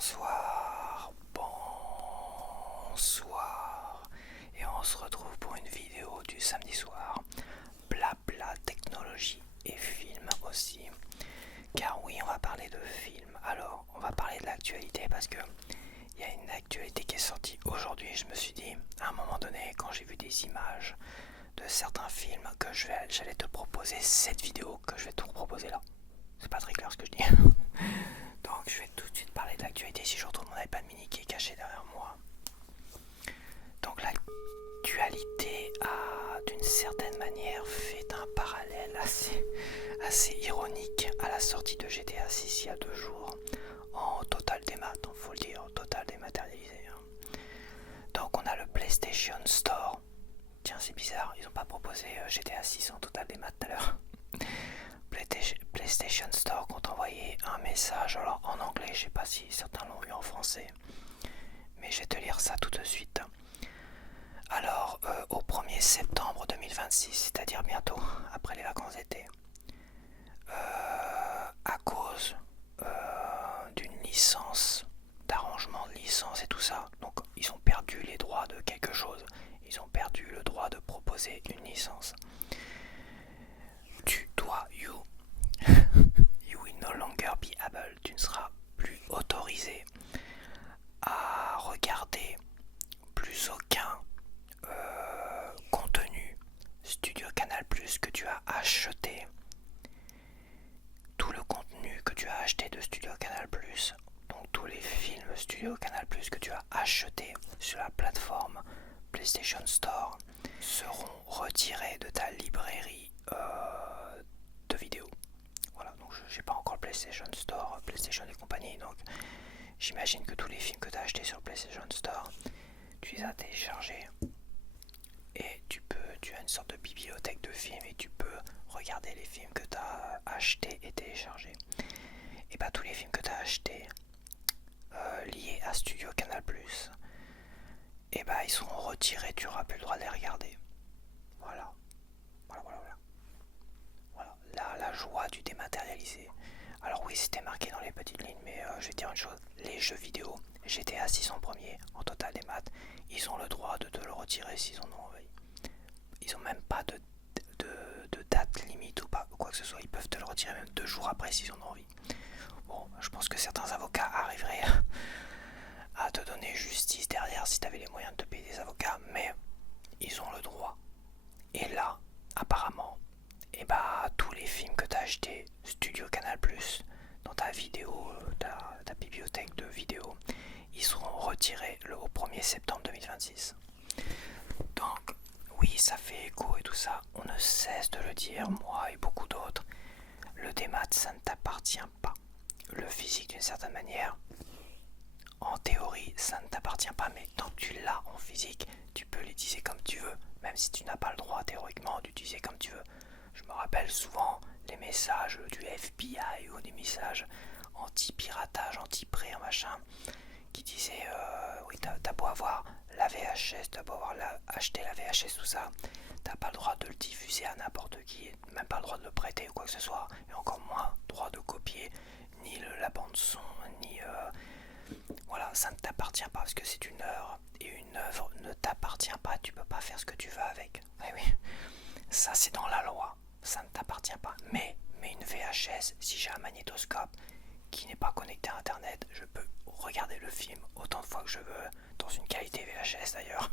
Bonsoir, bonsoir, et on se retrouve pour une vidéo du samedi soir, blabla technologie et film aussi, car oui on va parler de films. Alors on va parler de l'actualité parce que il y a une actualité qui est sortie aujourd'hui. Je me suis dit à un moment donné, quand j'ai vu des images de certains films, que j'allais te proposer cette vidéo que je vais te proposer là. C'est pas très clair ce que je dis. Donc je vais tout de suite parler de l'actualité. Si je retrouve mon iPad mini qui est caché derrière moi. Donc l'actualité a d'une certaine manière fait un parallèle assez ironique à la sortie de GTA 6 il y a 2 jours. En total démat, faut le dire, en total dématérialisé. Donc on a le PlayStation Store. Tiens, c'est bizarre, ils n'ont pas proposé GTA 6 en total démat tout à l'heure. PlayStation Store qui ont envoyé un message, alors en anglais, je sais pas si certains l'ont vu en français, mais je vais te lire ça tout de suite. Alors, au 1er septembre 2026, c'est-à-dire bientôt, après les vacances d'été, à cause d'une licence, d'arrangement de licence et tout ça, donc ils ont perdu les droits de quelque chose, ils ont perdu le droit de proposer une licence. You will no longer be able, tu ne seras plus autorisé à regarder plus aucun contenu Studio Canal Plus que tu as acheté. Tout le contenu que tu as acheté de Studio Canal Plus, donc tous les films Studio Canal Plus que tu as achetés sur la plateforme PlayStation Store seront retirés de ta librairie de vidéos. Voilà, donc je n'ai pas encore le PlayStation Store, PlayStation et compagnie, donc j'imagine que tous les films que tu as achetés sur PlayStation Store, tu les as téléchargés et tu as une sorte de bibliothèque de films et tu peux regarder les films que tu as achetés et téléchargés. Et bah tous les films que tu as achetés liés à Studio Canal+, et bah ils seront retirés, tu n'auras plus le droit de les regarder. Voilà. La joie du dématérialisé. Alors oui, c'était marqué dans les petites lignes, mais je vais te dire une chose, les jeux vidéo, GTA 6 en premier, en total des maths, ils ont le droit de te le retirer s'ils en ont envie. Ils ont même pas de date limite ou pas, ou quoi que ce soit, ils peuvent te le retirer même 2 jours après s'ils en ont envie. Bon, je pense que certains avocats arriveraient à te donner justice derrière si tu avais les moyens de te payer des avocats, mais ils ont le droit. Et là, apparemment, et bah tous les films que tu as achetés Studio Canal+, dans ta vidéo, ta bibliothèque de vidéos, ils seront retirés au 1er septembre 2026. Donc, oui, ça fait écho et tout ça, on ne cesse de le dire, moi et beaucoup d'autres, le démat, ça ne t'appartient pas. Le physique, d'une certaine manière, en théorie, ça ne t'appartient pas, mais tant que tu l'as en physique, tu peux l'utiliser comme tu veux, même si tu n'as pas le droit théoriquement d'utiliser comme tu veux. Je me rappelle souvent les messages du FBI ou des messages anti-piratage, anti-prêt, machin, qui disaient oui, t'as beau avoir la VHS, t'as beau avoir acheté la VHS, tout ça, t'as pas le droit de le diffuser à n'importe qui, même pas le droit de le prêter ou quoi que ce soit, et encore moins le droit de copier ni la bande son, ni voilà, ça ne t'appartient pas parce que c'est une œuvre, et une œuvre ne t'appartient pas, tu peux pas faire ce que tu veux avec. Oui, ça c'est dans la loi, ça ne t'appartient pas. Mais une VHS, si j'ai un magnétoscope qui n'est pas connecté à internet, je peux regarder le film autant de fois que je veux, dans une qualité VHS d'ailleurs,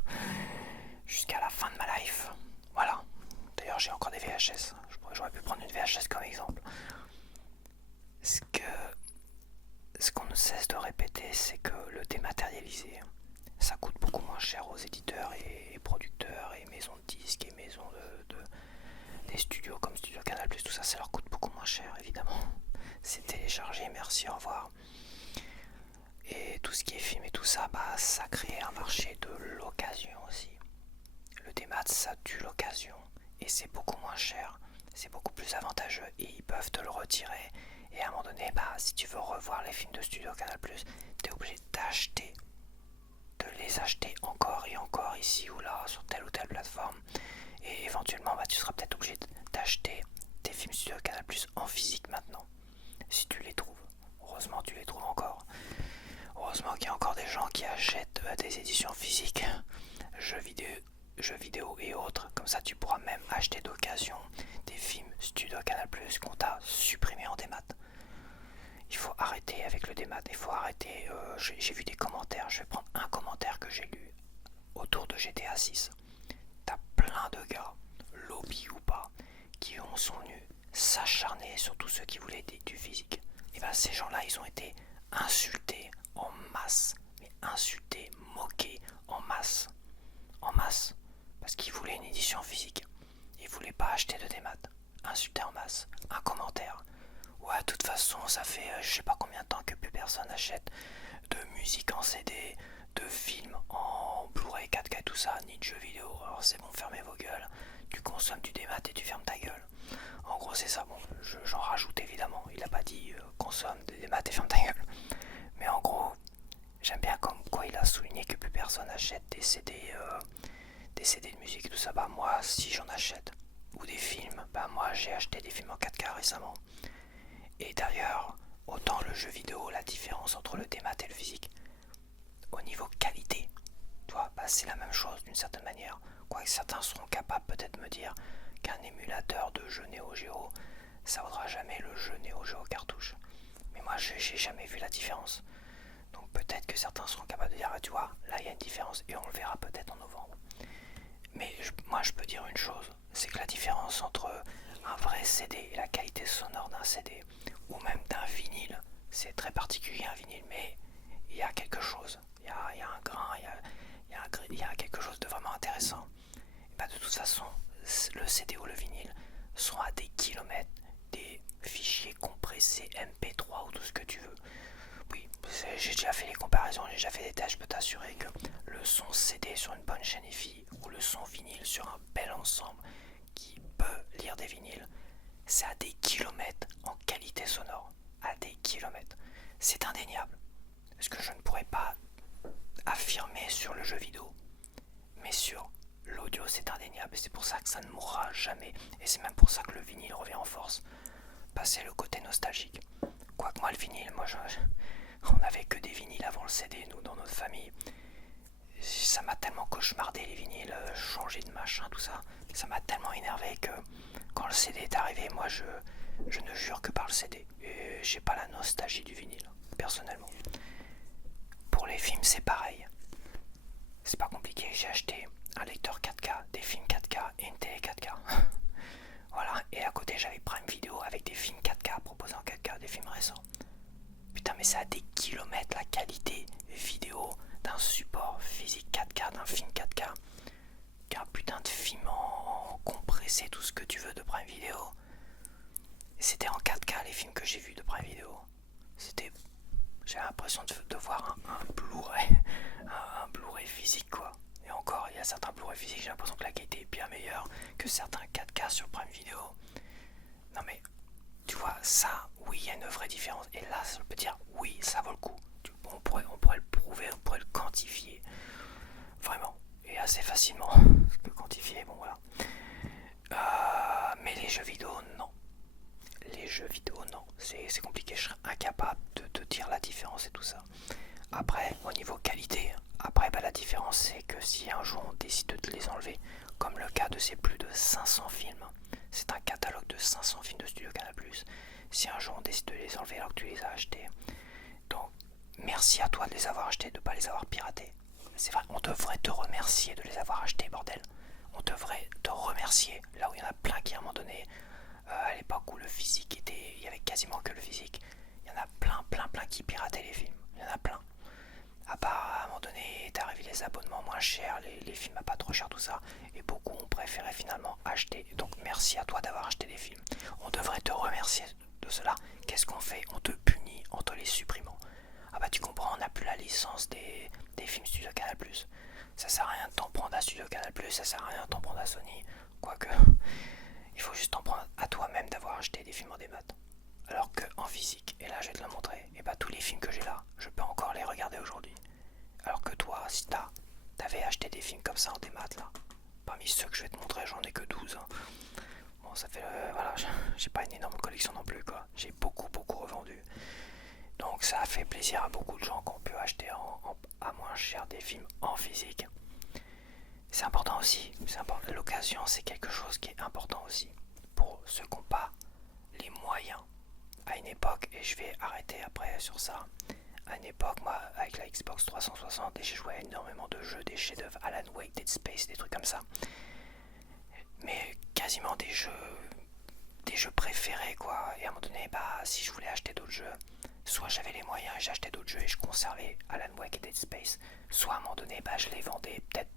jusqu'à la fin de ma life. Voilà, d'ailleurs j'ai encore des VHS, j'aurais pu prendre une VHS comme exemple. Ce qu'on ne cesse de répéter, c'est que le dématérialisé, ça coûte beaucoup moins cher aux éditeurs et producteurs et maisons de disques et maisons des studios comme Studio Canal+, tout ça, ça leur coûte beaucoup moins cher évidemment. C'est téléchargé, merci, au revoir. Et tout ce qui est film et tout ça, bah ça crée un marché de l'occasion aussi. Le démat, ça tue l'occasion et c'est beaucoup moins cher, c'est beaucoup plus avantageux et ils peuvent te le retirer. Et à un moment donné, bah, si tu veux revoir les films de Studio Canal+, t'es obligé de les acheter encore et encore ici ou là sur telle ou telle plateforme. Et éventuellement, bah, tu seras peut-être obligé d'acheter tes films Studio Canal+ en physique maintenant, si tu les trouves. Heureusement, tu les trouves encore. heureusement qu'il y a encore des gens qui achètent des éditions physiques, jeux vidéo et autres. Comme ça, tu pourras même acheter d'occasion des films Studio Canal+ qu'on t'a supprimé en démat. Il faut arrêter avec le démat, il faut arrêter. J'ai vu des commentaires, je vais prendre un commentaire que j'ai lu autour de GTA 6. T'as plein de gars, lobby ou pas, qui sont venus s'acharner sur tous ceux qui voulaient du physique. Et bien ces gens-là, ils ont été insultés en masse, mais insultés, moqués en masse, parce qu'ils voulaient une édition physique. Ils voulaient pas acheter de démat, insultés en masse. Un commentaire. Ouais, de toute façon, ça fait je sais pas combien de temps que plus personne achète de musique en CD, de films en Blu-ray 4K, tout ça, ni de jeux vidéo. Alors c'est bon, fermez vos gueules. Tu consommes du démat et tu fermes ta gueule. En gros, c'est ça. Bon, j'en rajoute évidemment. Il a pas dit consomme des démat et ferme ta gueule. Mais en gros, j'aime bien comme quoi il a souligné que plus personne achète des CD de musique et tout ça. Bah moi, si j'en achète, ou des films, bah moi j'ai acheté des films en 4K récemment. Et d'ailleurs, autant le jeu vidéo, la différence entre le démat et le physique, au niveau qualité, tu vois, bah c'est la même chose d'une certaine manière. Quoique certains seront capables peut-être de me dire qu'un émulateur de jeu Neo Geo, ça vaudra jamais le jeu Neo Geo cartouche. Mais moi, j'ai jamais vu la différence. Donc peut-être que certains seront capables de dire, ah, tu vois, là il y a une différence et on le verra peut-être en novembre. Mais moi, je peux dire une chose, c'est que la différence entre un vrai CD et la qualité sonore d'un CD, ou même d'un vinyle, c'est très particulier un vinyle, mais il y a quelque chose, il y a un grain, il y a quelque chose de vraiment intéressant. Et bah, de toute façon, le CD ou le vinyle sont à des kilomètres des fichiers compressés MP3 ou tout ce que tu veux. Oui, j'ai déjà fait les comparaisons, j'ai déjà fait des tests, je peux t'assurer que le son CD sur une bonne chaîne hi-fi ou le son vinyle sur un bel ensemble qui peut lire des vinyles, c'est à des kilomètres en qualité sonore. À des kilomètres. C'est indéniable. Ce que je ne pourrais pas affirmer sur le jeu vidéo. Mais sur l'audio, c'est indéniable. Et c'est pour ça que ça ne mourra jamais. Et c'est même pour ça que le vinyle revient en force. Passer le côté nostalgique. Quoique moi, le vinyle, on n'avait que des vinyles avant le CD, nous, dans notre famille. Ça m'a tellement cauchemardé les vinyles, changer de machin, tout ça. Ça m'a tellement énervé que quand le CD est arrivé, moi je ne jure que par le CD. Et j'ai pas la nostalgie du vinyle, personnellement. Pour les films, c'est pareil. C'est pas compliqué, j'ai acheté un lecteur 4K, des films 4K et une télé 4K. Voilà, et à côté j'avais Prime Video avec des films 4K proposés en 4K, des films récents. Putain, mais c'est à des kilomètres la qualité vidéo d'un support physique 4K, d'un film 4K, qu'un putain de film en compressé, tout ce que tu veux de Prime Video. C'était en 4K les films que j'ai vus de Prime Video. J'ai l'impression de voir un Blu-ray, un Blu-ray physique quoi. Et encore, il y a certains Blu-ray physiques, j'ai l'impression que la qualité est bien meilleure que certains 4K sur Prime Video. Non mais, tu vois, ça, oui, il y a une vraie différence. Et là, je peux dire, oui, ça vaut le coup. On pourrait le prouver, on pourrait le quantifier. Vraiment. Et assez facilement. Parce que quantifier, bon voilà. Mais les jeux vidéo, non. Les jeux vidéo, non. C'est compliqué, je serais incapable de dire la différence et tout ça. Après, au niveau qualité, la différence c'est que si un jour on décide de les enlever, comme le cas de ces plus de 500 films, c'est un catalogue de 500 films de Studio Canal+. Si un jour on décide de les enlever alors que tu les as achetés, donc merci à toi de les avoir achetés, de ne pas les avoir piratés. C'est vrai, on devrait te remercier de les avoir achetés, bordel. On devrait te remercier, là où il y en a plein qui à un moment donné, à l'époque où le physique était, il y avait quasiment que le physique, il y en a plein qui pirataient les films, il y en a plein. À un moment donné, t'es arrivé les abonnements moins chers, les films à pas trop cher, tout ça, et beaucoup ont préféré finalement acheter. Donc merci à toi d'avoir acheté des films. On devrait te remercier de cela. Qu'est-ce qu'on fait? On te punit en te les supprimant. Ah bah tu comprends, on n'a plus la licence des films Studio Canal+. Ça sert à rien de t'en prendre à Studio Canal+, ça sert à rien de t'en prendre à Sony. Quoique, il faut juste t'en prendre à toi-même d'avoir acheté des films en démat. Alors qu'en physique, et là je vais te le montrer, et bah tous les films que j'ai là, je peux encore les regarder aujourd'hui. Alors que toi, si t'avais acheté des films comme ça en démat là, parmi ceux que je vais te montrer, j'en ai que 12. Hein. Bon, ça fait, voilà, j'ai pas une énorme collection non plus quoi. J'ai beaucoup revendu. Donc ça a fait plaisir à beaucoup de gens qui ont pu acheter en physique. C'est important aussi, l'occasion c'est quelque chose qui est important aussi pour ceux qui n'ont pas les moyens à une époque, et je vais arrêter après sur ça. À une époque, moi avec la Xbox 360, et j'ai joué à énormément de jeux, des chefs-d'œuvre, Alan Wake, Dead Space, des trucs comme ça, mais quasiment des jeux préférés quoi. Et à un moment donné, si je voulais acheter d'autres jeux, soit j'avais les moyens et j'achetais d'autres jeux et je conservais Alan Wake et Dead Space, soit à un moment donné je les vendais peut-être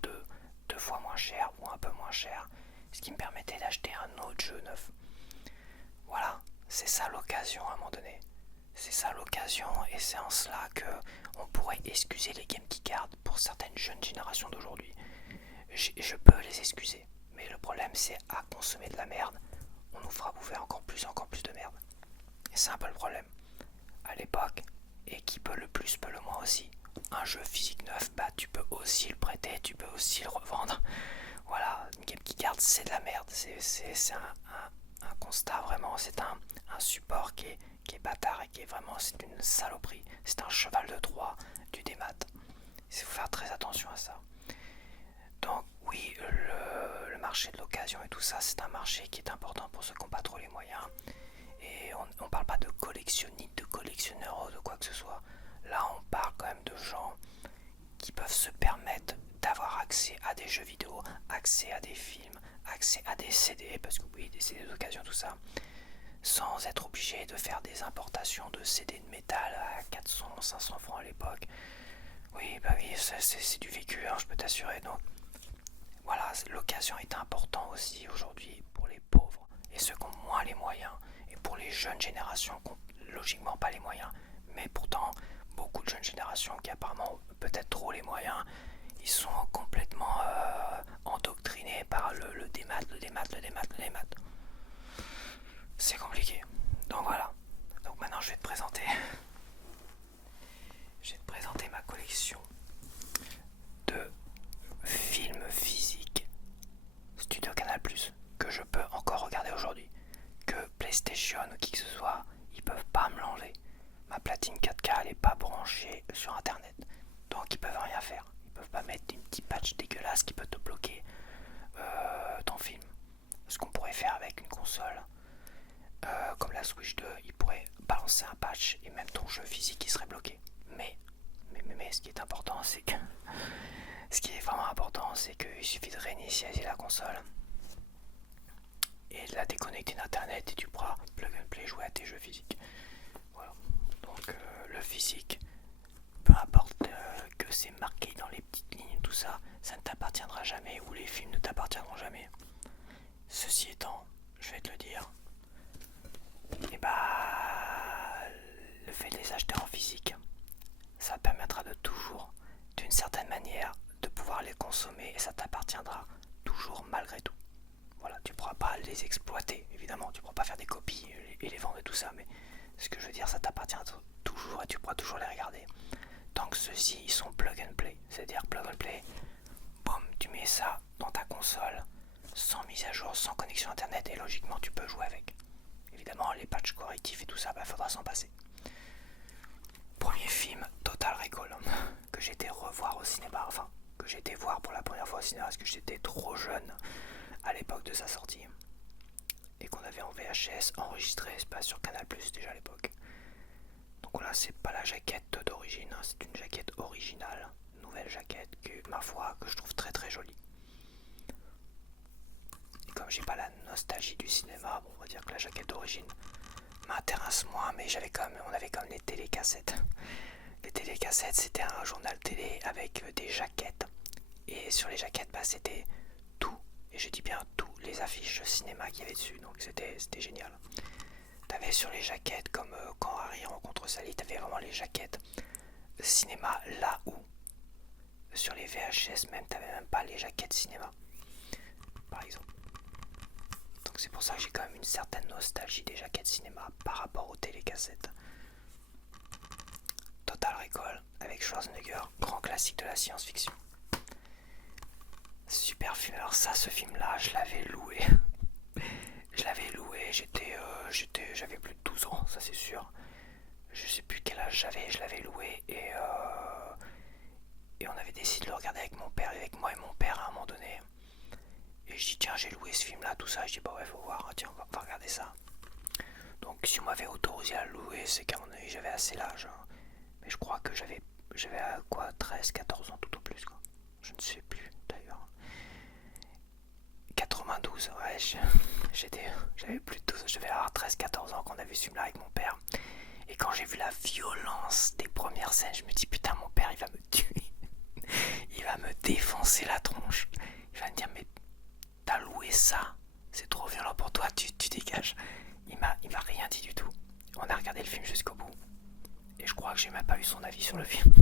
deux fois moins cher ou un peu moins cher, ce qui me permettait d'acheter un autre jeu neuf. Voilà, c'est ça l'occasion à un moment donné. C'est ça l'occasion, et c'est en cela que on pourrait excuser les Game Geekard pour certaines jeunes générations d'aujourd'hui. Je peux les excuser, mais le problème c'est à consommer de la merde, on nous fera bouffer encore plus de merde. Et c'est un peu le problème. À l'époque, et qui peut le plus peut le moins aussi. Un jeu physique neuf, tu peux aussi le prêter, tu peux aussi le revendre. Voilà, Game Geekard c'est de la merde, c'est un constat vraiment, c'est un support qui est bâtard et qui est vraiment, c'est une saloperie, c'est un cheval de Troie du démat. Il faut faire très attention à ça. Donc oui, le marché de l'occasion et tout ça, c'est un marché qui est important pour ceux qui n'ont pas trop les moyens. Et on parle pas de collectionnistes, de collectionneurs ou de quoi que ce soit. Là on parle quand même de gens qui peuvent se permettre d'avoir accès à des jeux vidéo, accès à des films, accès à des CD, parce que oui, des CD d'occasion, tout ça, sans être obligé de faire des importations de CD de métal à 400, 500 francs à l'époque. Oui, oui, c'est du vécu, hein, je peux t'assurer. Donc voilà, l'occasion est importante aussi aujourd'hui pour les pauvres et ceux qui ont moins les moyens, et pour les jeunes générations qui n'ont logiquement pas les moyens, mais pourtant beaucoup de jeunes générations qui apparemment ont peut-être trop les moyens, ils sont complètement endoctrinés par le démat. C'est compliqué. Donc voilà. Donc maintenant je vais te présenter ma collection de films physiques Studio Canal+, que je peux encore regarder aujourd'hui, que PlayStation ou qui que ce soit, ils peuvent pas me l'enlever. Ma platine 4K elle est pas branchée sur internet, donc ils peuvent rien faire. Ils peuvent pas mettre une petite patch dégueulasse qui peut te bloquer ton film. Ce qu'on pourrait faire avec une console comme la Switch 2, ils pourraient balancer un patch et même ton jeu physique il serait bloqué. Mais ce qui est important, c'est que ce qui est vraiment important, c'est qu'il suffit de réinitialiser la console et de la déconnecter d'internet et tu pourras plug and play jouer à tes jeux physiques. Voilà. Donc le physique, peu importe que c'est marqué dans les petites lignes, tout ça, ça ne t'appartiendra jamais, ou les films ne t'appartiendront jamais. Ceci étant, je vais te le dire, et le fait de les acheter en physique, ça te permettra de toujours, d'une certaine manière, de pouvoir les consommer, et ça t'appartiendra toujours malgré tout. Voilà, tu pourras pas les exploiter, évidemment, tu pourras pas faire des copies et les vendre et tout ça, mais ce que je veux dire, ça t'appartient toujours et tu pourras toujours les regarder. Tant que ceux-ci, ils sont plug and play, c'est-à-dire plug and play, boum, tu mets ça dans ta console, sans mise à jour, sans connexion internet, et logiquement tu peux jouer avec. Évidemment, les patchs correctifs et tout ça, faudra s'en passer. Premier film, Total Recall, que j'ai été revoir au cinéma, enfin, que j'ai été voir pour la première fois au cinéma parce que j'étais trop jeune à l'époque de sa sortie. Et qu'on avait en VHS enregistré, c'est pas sur Canal+, déjà à l'époque. Donc là, c'est pas la jaquette d'origine, hein, c'est une jaquette originale, nouvelle jaquette, que, ma foi, que je trouve très très jolie. Et comme j'ai pas la nostalgie du cinéma, bon, on va dire que la jaquette d'origine m'intéresse moins, mais on avait comme les télécassettes. Les télécassettes, c'était un journal télé avec des jaquettes, et sur les jaquettes, c'était tout, et je dis bien tout, les affiches cinéma qu'il y avait dessus, donc c'était génial. T'avais sur les jaquettes, comme quand Harry rencontre Sally, t'avais vraiment les jaquettes cinéma, là où sur les VHS même, t'avais même pas les jaquettes cinéma, par exemple. Donc c'est pour ça que j'ai quand même une certaine nostalgie des jaquettes cinéma par rapport aux télécassettes. Total Recall avec Schwarzenegger, grand classique de la science-fiction. Super film. Alors ça, ce film-là, je l'avais loué. J'avais plus de 12 ans, ça c'est sûr. Je sais plus quel âge j'avais, je l'avais loué et on avait décidé de le regarder moi et mon père à un moment donné. Et je dis tiens j'ai loué ce film là, tout ça. Je dis bah ouais faut voir, tiens on va regarder ça. Donc si on m'avait autorisé à le louer, c'est qu'à mon avis j'avais assez l'âge. Hein. Mais je crois que j'avais quoi 13, 14 ans tout au plus quoi. Je ne sais plus d'ailleurs. 92, ouais, j'avais plus de 12, je devais avoir 13, 14 ans quand on a vu ce film là avec mon père. Et quand j'ai vu la violence des premières scènes, je me dis putain mon père il va me tuer. Il va me défoncer la tronche. Il va me dire mais t'as loué ça, c'est trop violent pour toi, tu dégages. Il m'a rien dit du tout. On a regardé le film jusqu'au bout. Et je crois que j'ai même pas eu son avis sur le film.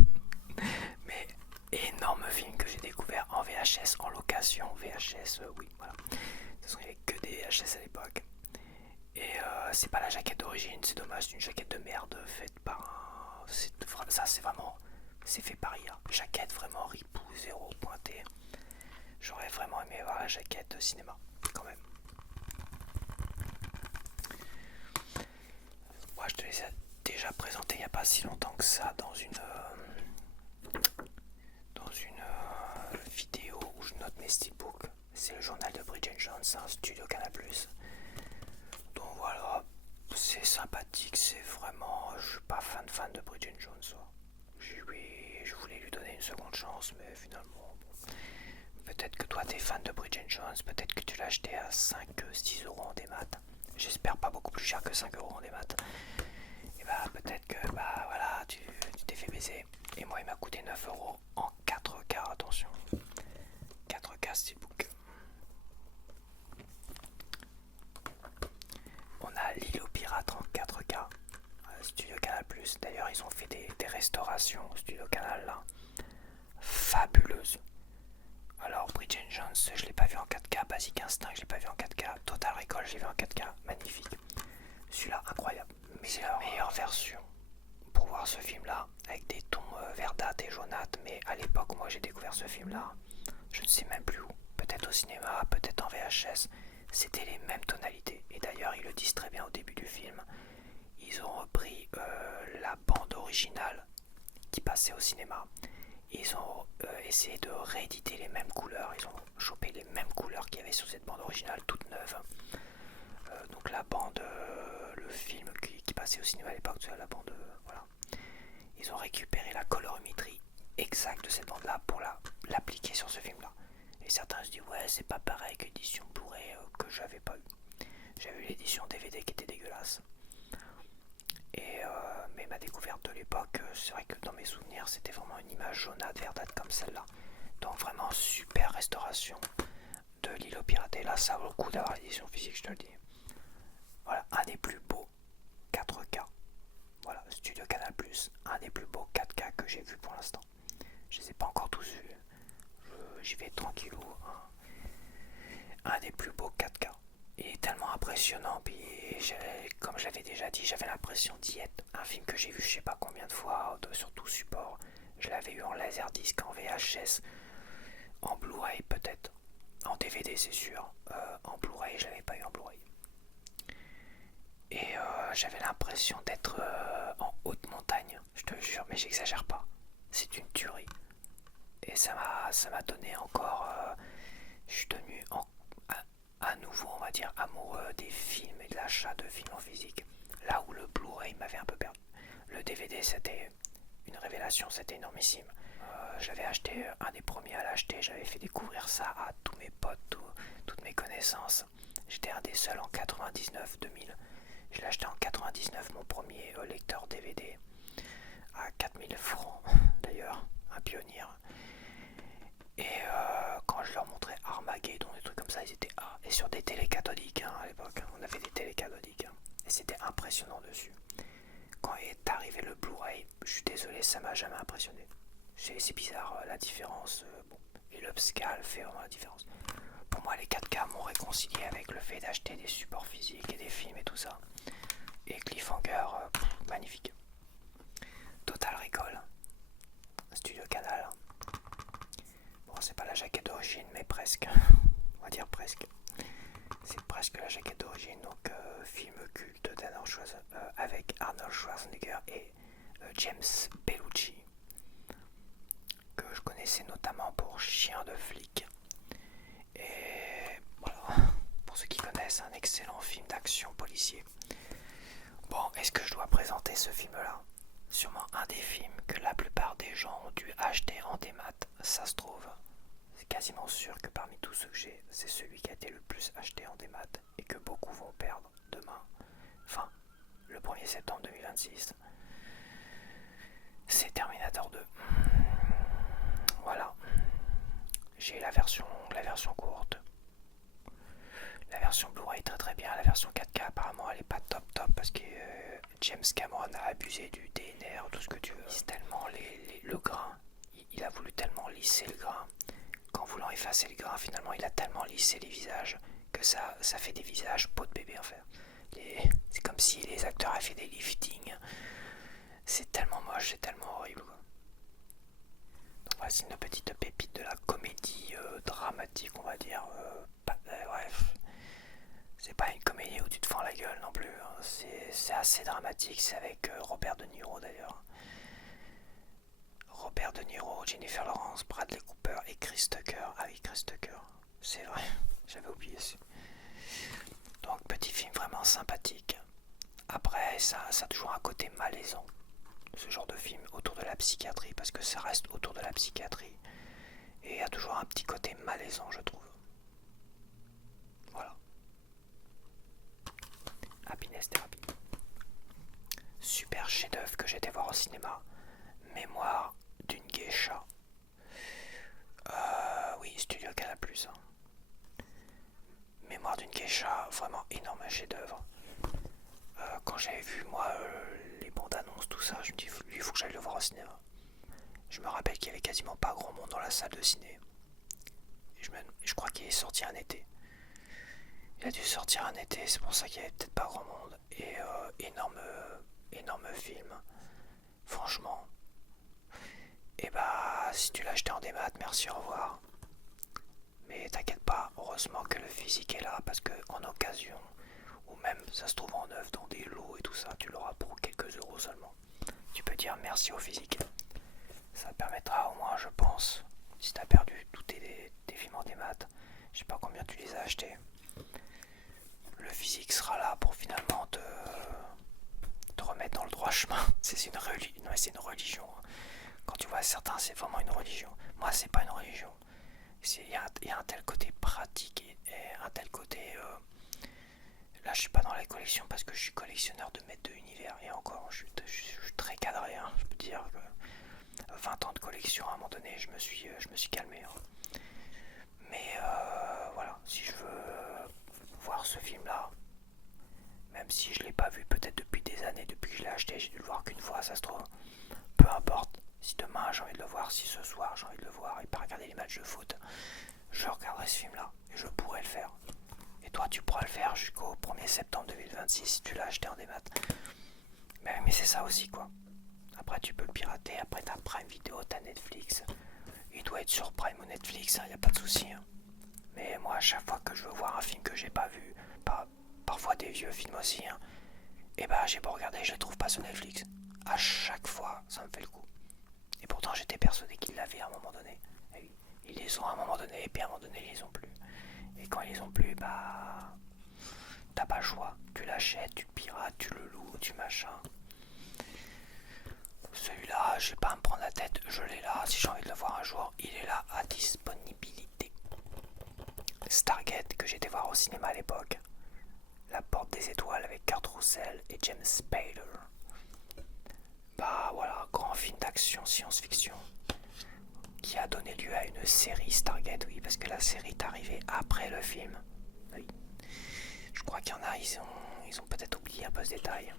Mais énorme film que j'ai découvert en VHS, en location, VHS, oui, voilà. De toute façon, il n'y avait que des VHS à l'époque. Et c'est pas la jaquette d'origine, c'est dommage, c'est une jaquette de merde faite par un. Ça, c'est vraiment. C'est fait par IA. Jaquette vraiment ripou, zéro pointé. J'aurais vraiment aimé voir la jaquette cinéma, quand même. Moi, je te les ai déjà présenté il n'y a pas si longtemps que ça dans une vidéo où je note mes steelbooks. C'est le journal de Bridget Jones, c'est un studio Canal+. Donc voilà, c'est sympathique, c'est vraiment. Je suis pas fan de Bridget Jones. Oui, je voulais lui donner une seconde chance, mais finalement. Bon. Peut-être que toi t'es fan de Bridget Jones, peut-être que tu l'as acheté à 5-6 euros en démat. J'espère pas beaucoup plus cher que 5 euros en démat. Et bah peut-être que bah voilà, tu t'es fait baiser. Et moi il m'a coûté 9 euros en 4K, attention. 4K steelbook. On a L'île aux pirates en 4K. Studio Canal+. D'ailleurs ils ont fait des restaurations au Studio Canal là. Fabuleuses. Alors Bridget Jones je l'ai pas vu en 4K. Basic Instinct je l'ai pas vu en 4K. Total Recall j'ai vu en 4K. Magnifique. Celui-là incroyable. Mais c'est la meilleure version pour voir ce film là. Avec des tons verdâtres et jaunâtres. Mais à l'époque où moi j'ai découvert ce film là, je ne sais même plus où. Peut-être au cinéma, peut-être en VHS. C'était les mêmes tonalités. Et d'ailleurs ils le disent très bien au début du film. Ils ont repris la bande originale qui passait au cinéma. Ils ont essayé de rééditer les mêmes couleurs. Ils ont chopé les mêmes couleurs qu'il y avait sur cette bande originale toute neuve. Donc la bande, le film qui passait au cinéma à l'époque, la bande, voilà. Ils ont récupéré la colorimétrie exacte de cette bande-là pour l'appliquer sur ce film-là. Et certains se disent ouais c'est pas pareil que l'édition Blu-ray que j'avais pas eu. J'avais eu l'édition DVD qui était dégueulasse. Et mais ma découverte de l'époque, c'est vrai que dans mes souvenirs, c'était vraiment une image jaunâtre, verdâtre comme celle-là. Donc vraiment super restauration de L'île aux pirates. Et là, ça vaut le coup d'avoir l'édition physique, je te le dis. Voilà, un des plus beaux 4K. Voilà, Studio Canal+, un des plus beaux 4K que j'ai vu pour l'instant. Je les ai pas encore tous vus. J'y vais tranquillou. Un des plus beaux 4K. Il est tellement impressionnant, puis comme je l'avais déjà dit, j'avais l'impression d'y être. Un film que j'ai vu je sais pas combien de fois, sur tout support. Je l'avais eu en laserdisc, en VHS, en Blu-ray peut-être, en DVD c'est sûr. En Blu-ray je l'avais pas eu en Blu-ray. Et j'avais l'impression d'être en haute montagne, je te jure, mais j'exagère pas. C'est une tuerie. Et ça m'a donné encore. Je suis devenu à nouveau, on va dire, amoureux des films et de l'achat de films en physique. Là où le Blu-ray m'avait un peu perdu. Le DVD, c'était une révélation, c'était énormissime. J'avais acheté, un des premiers à l'acheter, j'avais fait découvrir ça à tous mes potes, toutes mes connaissances. J'étais un des seuls en 99-2000. Je l'ai acheté en 99, mon premier lecteur DVD, à 4000 francs d'ailleurs, un pionnier. Et quand je leur montrais Armageddon, des trucs comme ça, ils étaient et sur des télés cathodiques à l'époque. On avait des télés cathodiques et c'était impressionnant dessus. Quand est arrivé le Blu-ray, je suis désolé, ça m'a jamais impressionné. C'est bizarre la différence. Bon, et l'upscale fait vraiment la différence. Pour moi, les 4K m'ont réconcilié avec le fait d'acheter des supports physiques et des films et tout ça. Et Cliffhanger, magnifique. Total Recall, Studio Canal. Bon, c'est pas la jaquette d'origine, mais presque. On va dire presque. C'est presque la jaquette d'origine, donc film culte avec Arnold Schwarzenegger et James Bellucci, que je connaissais notamment pour pour chien de flic. Et voilà, pour ceux qui connaissent, un excellent film d'action policier. Bon, est-ce que je dois présenter ce film-là? Sûrement un des films que la plupart des gens ont dû acheter en démat, ça se trouve. C'est quasiment sûr que parmi tous ceux que j'ai, c'est celui qui a été le plus acheté en démat et que beaucoup vont perdre demain. Enfin, le 1er septembre 2026. C'est Terminator 2. Voilà. J'ai la version courte. La version Blu-ray très très bien. La version 4K apparemment elle est pas top parce que James Cameron a abusé du DNR, tout ce que tu veux. Il lisse tellement le grain. Il a voulu tellement lisser le grain. Qu'en voulant effacer le grain, finalement il a tellement lissé les visages que ça fait des visages peau de bébé en fait. C'est comme si les acteurs avaient fait des liftings. C'est tellement moche, c'est tellement horrible quoi. Donc voilà, c'est une petite pépite de la comédie dramatique on va dire. Bref, c'est pas une comédie où tu te fends la gueule non plus, hein. C'est assez dramatique, c'est avec Robert De Niro d'ailleurs. Robert De Niro, Jennifer Lawrence, Bradley Cooper et Chris Tucker. Ah oui, Chris Tucker, c'est vrai, j'avais oublié ça. Donc petit film vraiment sympathique. Après, ça a toujours un côté malaisant, ce genre de film autour de la psychiatrie, parce que ça reste autour de la psychiatrie. Et il y a toujours un petit côté malaisant, je trouve. Voilà. Happiness Therapy. Super chef-d'œuvre que j'ai été voir au cinéma. Mémoire d'une geisha. Oui, Studio Canal+. Hein. Mémoire d'une geisha, vraiment énorme chef-d'œuvre. Quand j'avais vu moi les bandes annonces, tout ça, je me dis il faut que j'aille le voir au cinéma. Je me rappelle qu'il y avait quasiment pas grand monde dans la salle de ciné. Et je crois qu'il est sorti un été. Il a dû sortir un été, c'est pour ça qu'il y avait peut-être pas grand monde. Et énorme film. Franchement. Et bah si tu l'as acheté en démat, merci, au revoir. Mais t'inquiète pas, heureusement que le physique est là, parce que en occasion, ou même ça se trouve en neuf dans des lots et tout ça, tu l'auras pour quelques euros seulement. Tu peux dire merci au physique. Ça te permettra au moins, je pense, si t'as perdu tous tes films en démat, je sais pas combien tu les as achetés, le physique sera là pour finalement te remettre dans le droit chemin. C'est une religion. Quand tu vois certains, c'est vraiment une religion. Moi, c'est pas une religion. Il y a un tel côté pratique et un tel côté... Là, je suis pas dans la collection parce que je suis collectionneur de mètres de univers. Et encore, je suis très cadré. Hein. Je peux te dire que 20 ans de collection, à un moment donné, je me suis calmé. Hein. Mais voilà, si je veux voir ce film-là, même si je l'ai pas vu peut-être depuis des années, depuis que je l'ai acheté, j'ai dû le voir qu'une fois, ça se trouve. Peu importe, si demain j'ai envie de le voir, si ce soir j'ai envie de le voir et pas regarder les matchs de foot, je regarderai ce film-là et je pourrais le faire. Et toi, tu pourras le faire jusqu'au 1er septembre 2026 si tu l'as acheté en démat. Mais c'est ça aussi quoi. Après tu peux le pirater, après t'as Prime Video, t'as Netflix. Il doit être sur Prime ou Netflix, y a pas de souci. Hein. Mais moi, à chaque fois que je veux voir un film que j'ai pas vu, parfois des vieux films aussi, hein, et bah j'ai beau regarder, je les trouve pas sur Netflix. À chaque fois, ça me fait le coup. Et pourtant, j'étais persuadé qu'ils l'avaient à un moment donné. Et oui, ils les ont à un moment donné, et puis à un moment donné, ils les ont plus. Et quand ils les ont plus, bah t'as pas le choix. Tu l'achètes, tu le pirates, tu le loues, tu machin. Celui-là, je vais pas à me prendre la tête, je l'ai là. Si j'ai envie de le voir un jour, il est là à disponibilité. Stargate, que j'étais voir au cinéma à l'époque. La Porte des Étoiles avec Kurt Russell et James Spader. Bah voilà, grand film d'action science-fiction qui a donné lieu à une série Stargate, oui, parce que la série est arrivée après le film. Oui. Je crois qu'il y en a, ils ont peut-être oublié un peu ce détail.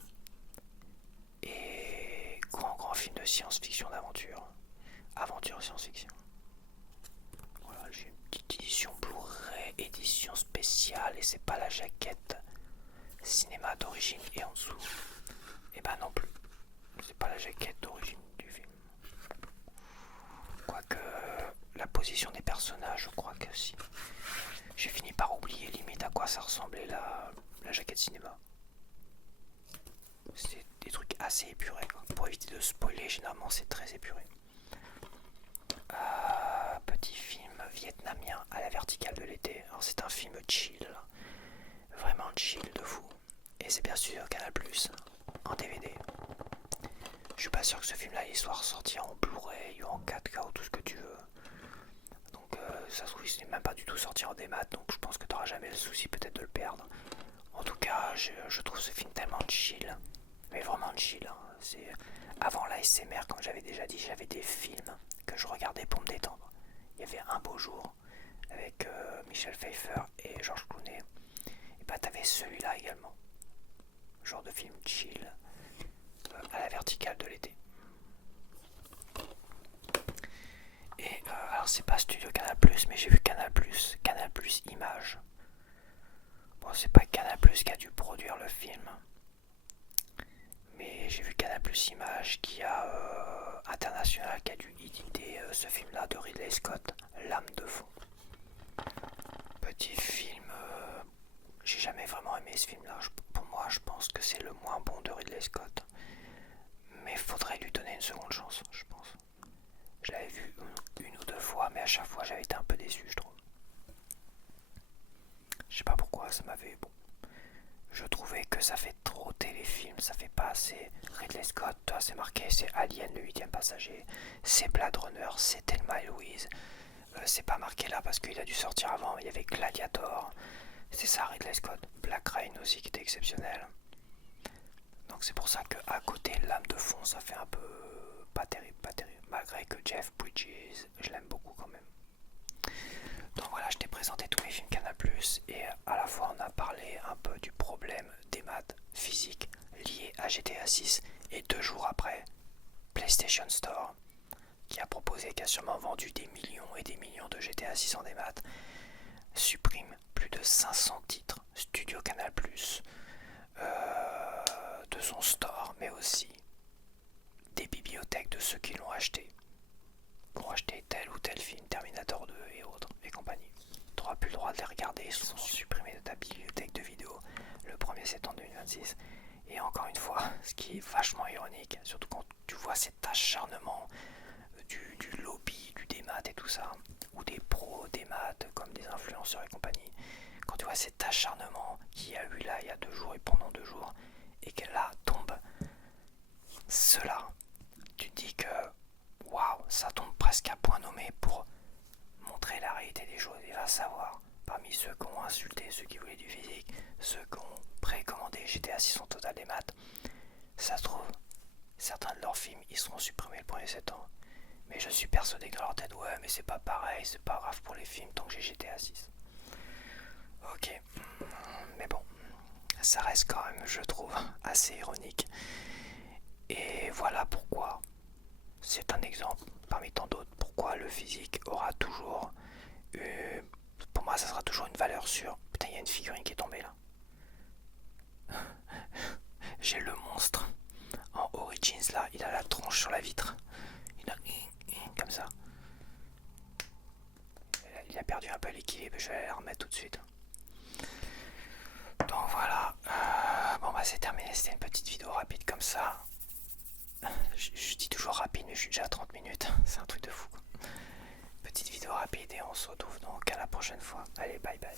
Et grand film de science-fiction d'aventure. Aventure science-fiction. Voilà, j'ai une petite édition Blu-ray, édition spéciale, et c'est pas la jaquette cinéma d'origine et en dessous. Et bah non plus. C'est pas la jaquette d'origine du film. Quoique la position des personnages, je crois que si. J'ai fini par oublier limite à quoi ça ressemblait la jaquette cinéma. C'est des trucs assez épurés quoi. Pour éviter de spoiler, généralement c'est très épuré. Petit film Canal+, en DVD. Je suis pas sûr que ce film-là il soit ressorti en Blu-ray ou en 4K ou tout ce que tu veux. Donc ça se trouve il n'est même pas du tout sorti en démat, donc je pense que tu n'auras jamais le souci peut-être de le perdre. En tout cas, je trouve ce film tellement chill, mais vraiment chill. Hein. Avant l'ASMR, comme j'avais déjà dit, j'avais des films que je regardais pour me détendre. Il y avait Un beau jour avec Michel Pfeiffer et Georges Clooney. Et bah t'avais celui-là également. Genre de film chill à la verticale de l'été. Et alors c'est pas Studio Canal+, mais j'ai vu Canal+, Canal+ Images. Bon, c'est pas Canal+ qui a dû produire le film, mais j'ai vu Canal+ Images qui a international qui a dû éditer ce film-là de Ridley Scott, L'âme de fond. Petit film, j'ai jamais vraiment aimé ce film-là. Pour moi, je pense que c'est le moins bon de Ridley Scott, mais faudrait lui donner une seconde chance, je pense. Je l'avais vu une ou deux fois, mais à chaque fois j'avais été un peu déçu, je trouve. Je sais pas pourquoi, ça m'avait... Bon, je trouvais que ça fait trop téléfilm, ça fait pas assez Ridley Scott, toi c'est marqué, c'est Alien le 8ème passager, c'est Blade Runner, c'est Thelma et Louise. C'est pas marqué là parce qu'il a dû sortir avant, il y avait Gladiator, c'est ça Ridley Scott, Black Rain aussi qui était exceptionnel. Donc c'est pour ça que à côté L'âme de fond ça fait un peu pas terrible, malgré que Jeff Bridges, je l'aime beaucoup quand même. Donc voilà, je t'ai présenté tous mes films Canal+, et à la fois on a parlé un peu du problème des maths physiques liés à GTA 6, et 2 jours après, PlayStation Store, qui a proposé, qui a sûrement vendu des millions et des millions de GTA 6 en démat, supprime plus de 500 titres Studio Canal+, de son store, mais aussi des bibliothèques de ceux qui l'ont acheté, pour acheter tel ou tel film, Terminator 2 et autres, et compagnie. Tu n'auras plus le droit de les regarder, ils sont supprimés de ta bibliothèque de vidéos le 1er septembre 2026. Et encore une fois, ce qui est vachement ironique, surtout quand tu vois cet acharnement du lobby, du démat et tout ça, ou des pros démat comme des influenceurs et compagnie, quand tu vois cet acharnement qu'il y a eu là il y a 2 jours et pendant 2 jours, et que là tombe cela, tu te dis que waouh, ça tombe presque à point nommé pour montrer la réalité des choses. Et va savoir, parmi ceux qui ont insulté, ceux qui voulaient du physique, ceux qui ont précommandé GTA 6 en total des maths, ça se trouve, certains de leurs films ils seront supprimés le 1er septembre. Mais je suis persuadé que dans leur tête, ouais, mais c'est pas pareil, c'est pas grave pour les films tant que j'ai GTA 6. Ok, mais bon, ça reste quand même, je trouve, assez ironique. Et voilà pourquoi, c'est un exemple parmi tant d'autres, pourquoi le physique aura toujours, pour moi ça sera toujours une valeur sûre. Putain, il y a une figurine qui est tombée là. J'ai le monstre en Origins là, il a la tronche sur la vitre. Il a comme ça. Il a perdu un peu l'équilibre, je vais la remettre tout de suite. Donc voilà, bon bah c'est terminé, c'était une petite vidéo rapide comme ça. Je dis toujours rapide mais je suis déjà à 30 minutes, c'est un truc de fou quoi. Petite vidéo rapide et on se retrouve donc à la prochaine fois. Allez, bye bye.